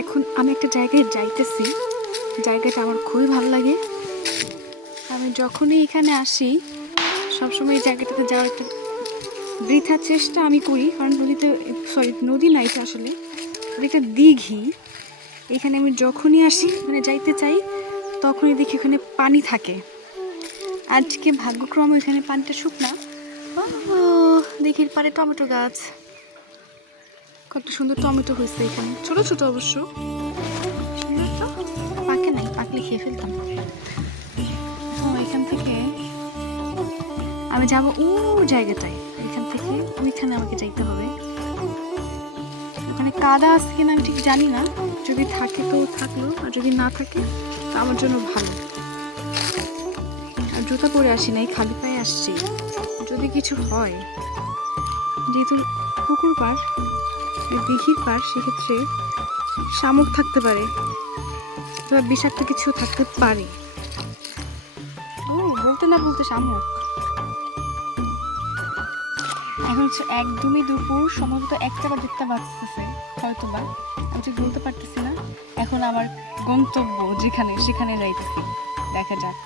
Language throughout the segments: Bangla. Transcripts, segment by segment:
এখন আমি একটা জায়গায় যাইতেছি, জায়গাটা আমার খুবই ভালো লাগে। আমি যখনই এখানে আসি সবসময় এই জায়গাটাতে যাওয়ার একটা বৃথা চেষ্টা আমি করি, কারণ নদীতে, সরি নদী না এটা আসলে একটা দিঘি। এখানে আমি যখনই আসি মানে যাইতে চাই তখনই দেখি ওখানে পানি থাকে। আজকে ভাগ্যক্রমে এখানে পানিটা শুকনা। ও দেখি পারে টমেটো গাছ, কত সুন্দর টমেটো হয়েছে এখানে, ছোট ছোট অবশ্য সুন্দর। তো পাকে নাই, পাকলে খেয়ে ফেলতাম। এখান থেকে আমি যাবো ও জায়গাটায়, এখান থেকে ওইখানে আমাকে যাইতে হবে। ওখানে কাদা আছে কিনা আমি ঠিক জানি না, যদি থাকে তো থাকলো, আর যদি না থাকে তো আমার জন্য ভালো। আর জুতা পরে আসি নাই, খালি পায়ে আসছি। যদি কিছু হয়, যেহেতু পুকুর পার, দিঘির পার, সেক্ষেত্রে শামুক থাকতে পারে বা বিষাক্ত কিছু থাকতে পারে। ও বলতে না বলতে শামুক। এখন হচ্ছে একদমই দুপুর, সম্ভবত 1টা বা 2টা বাজতেছে হয়তো বা, আমি ঠিক বলতে পারতেছি না। এখন আমার গন্তব্য যেখানে সেখানে যাইতেছি, দেখা যাক।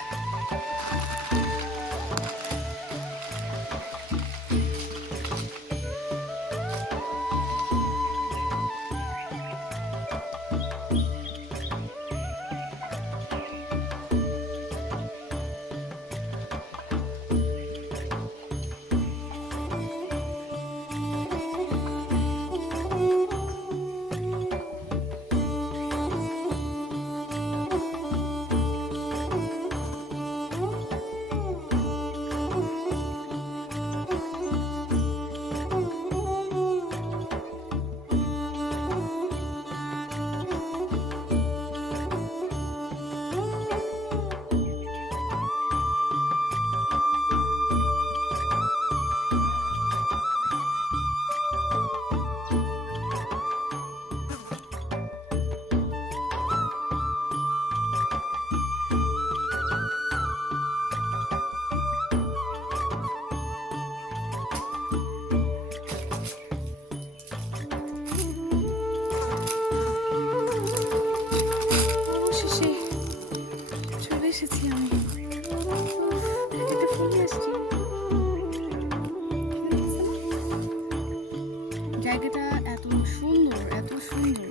জায়গাটা এত সুন্দর, এত সুন্দর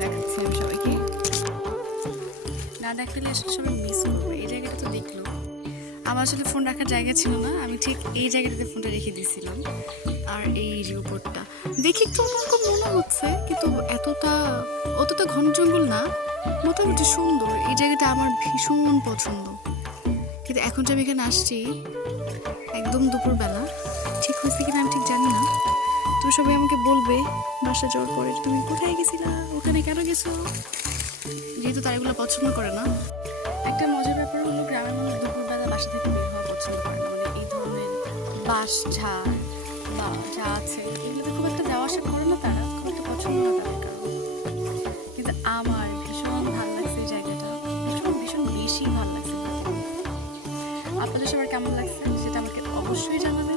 দেখাচ্ছে। আমি সবাইকে না দেখালে আসলে সবাই মিস করবে। এই জায়গাটা তো দেখলো, আমার আসলে ফোন রাখার জায়গা ছিল না, আমি ঠিক এই জায়গাটাতে ফোনটা রেখে দিয়েছিলাম। আর এই যে উপরটা দেখি একটু অন্যরকম মনে হচ্ছে, কিন্তু অতটা ঘন জঙ্গল না, মোটামুটি সুন্দর। এই জায়গাটা আমার ভীষণ পছন্দ। কিন্তু এখন যে আমি এখানে আসছি একদম দুপুরবেলা, ঠিক হয়েছে কিনা আমি ঠিক জানি না। তুমি সবাই আমাকে বলবে বাসা যাওয়ার পরে, তুমি কোথায় গেছিলা, ওখানে কেন গেছো, যেহেতু তারা এগুলো পছন্দ করে না। একটা মজার ব্যাপার হলো, গ্রামের মানুষ দুপুরবেলা বাসা থেকে বের হওয়া পছন্দ করে না। মানে এই ধরনের বাঁশ ঝাড় বা যা আছে এগুলোতে খুব একটা যাওয়া আসা করে না, তারা খুব একটা পছন্দ না তাদের কারণ। কিন্তু আমার ভীষণ ভালো লাগছে এই জায়গাটা, ভীষণ ভীষণ বেশি ভালো লাগছে। আপনাদের সবার কেমন লাগছে সেটা আমাকে অবশ্যই জানাবেন।